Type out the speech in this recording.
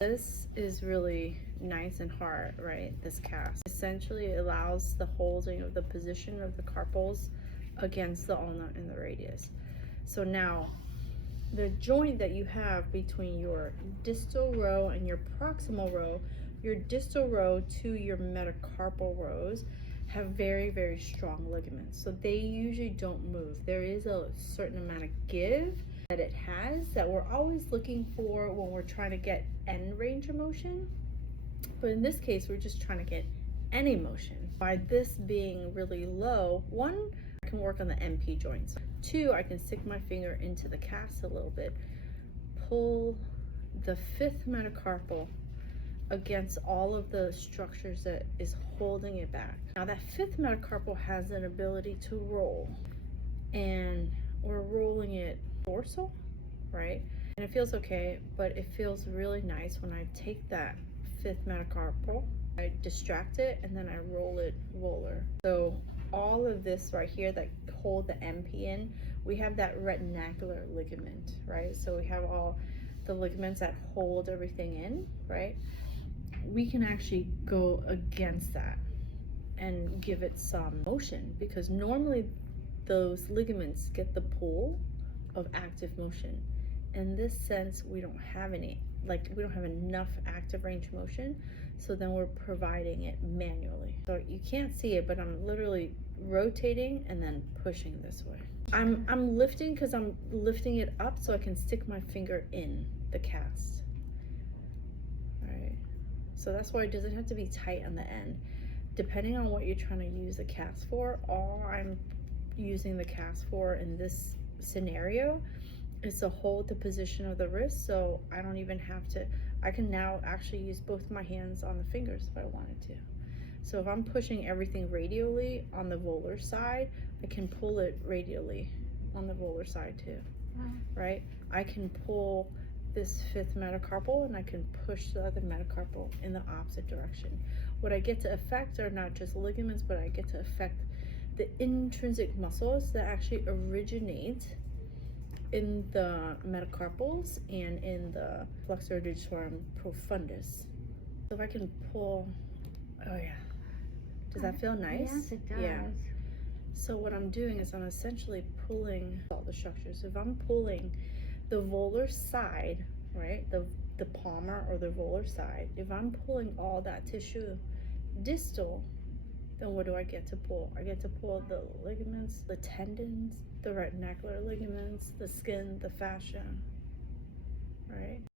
This is really nice and hard, right? This cast essentially allows the holding of the position of the carpals against the ulna and the radius. So now the joint that you have between your distal row and your proximal row, your distal row to your metacarpal rows have very, very strong ligaments. So they usually don't move. There is a certain amount of give that it has that we're always looking for when we're trying to get end range of motion. But in this case, we're just trying to get any motion. By this being really low, one, I can work on the MP joints. Two, I can stick my finger into the cast a little bit, pull the fifth metacarpal against all of the structures that is holding it back. Now that fifth metacarpal has an ability to roll, and we're rolling it dorsal, right? And it feels okay, but it feels really nice when I take that fifth metacarpal, I distract it, and then I roll it volar. So all of this right here that hold the MP in, we have that retinacular ligament, right? So we have all the ligaments that hold everything in, right? We can actually go against that and give it some motion, because normally those ligaments get the pull of active motion. In this sense, we don't have any, like we don't have enough active range of motion, so then we're providing it manually. So you can't see it, but I'm literally rotating and then pushing this way. I'm lifting because I'm lifting it up so I can stick my finger in the cast. All right. So that's why it doesn't have to be tight on the end. Depending on what you're trying to use the cast for, all I'm using the cast for in this scenario is to hold the position of the wrist, so I don't even have to, I can now actually use both my hands on the fingers if I wanted to. So if I'm pushing everything radially on the volar side, I can pull it radially on the volar side too, right? I can pull this fifth metacarpal and I can push the other metacarpal in the opposite direction. What I get to affect are not just ligaments, but I get to affect the intrinsic muscles that actually originate in the metacarpals and in the flexor digitorum profundus. So if I can pull, oh yeah, does that feel nice? Yes, it does. Yeah. So what I'm doing is I'm essentially pulling all the structures. If I'm pulling the volar side, right, the palmar or the volar side, if I'm pulling all that tissue distal, then what do I get to pull? I get to pull the ligaments, the tendons, the retinacular ligaments, the skin, the fascia, right?